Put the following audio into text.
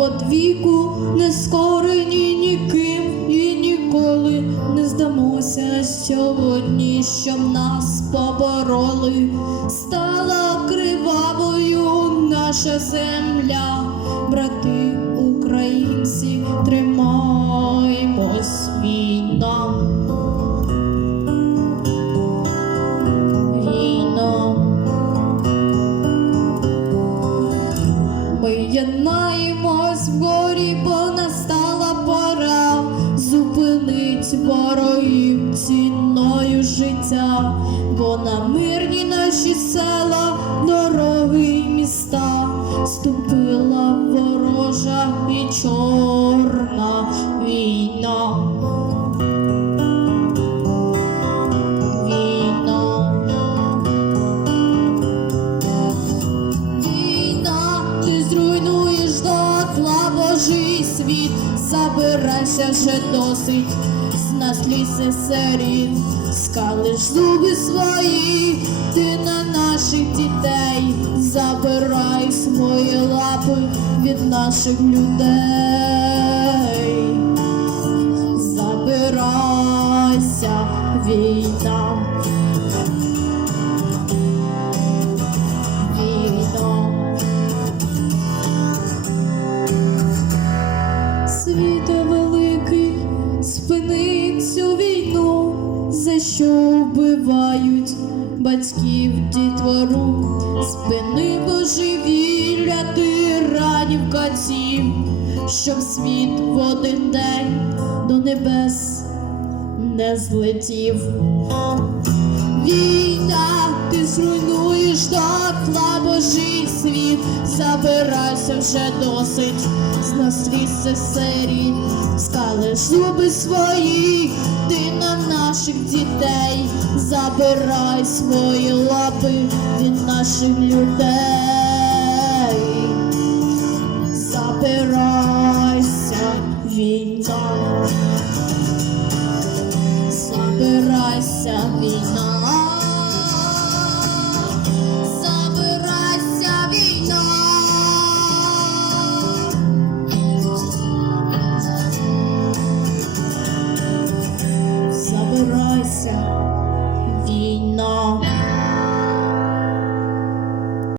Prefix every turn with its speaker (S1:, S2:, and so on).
S1: от віку не скорені ніким і ніколи не здамося сьогодні, щоб нас побороли. Стала кривавою наша земля, брати горі, бо настала пора зупинить ворогів ціною життя, бо на мирні наші села, забирайся вже досить, з нас ліси серід, скалиш зуби свої, ти на наших дітей, забирай свої лапи від наших людей, забирайся. Війна. Вбивають батьків дітвору, спини божевілля тиранів катів, щоб світ в один день до небес не злетів. Війна, ти зруйнуєш дотла Божий світ, забирайся вже досить, з нас серій, скалиш зуби свої, ти забирай свої лапи від наших людей, забирайся, війна. Забирайся, війна.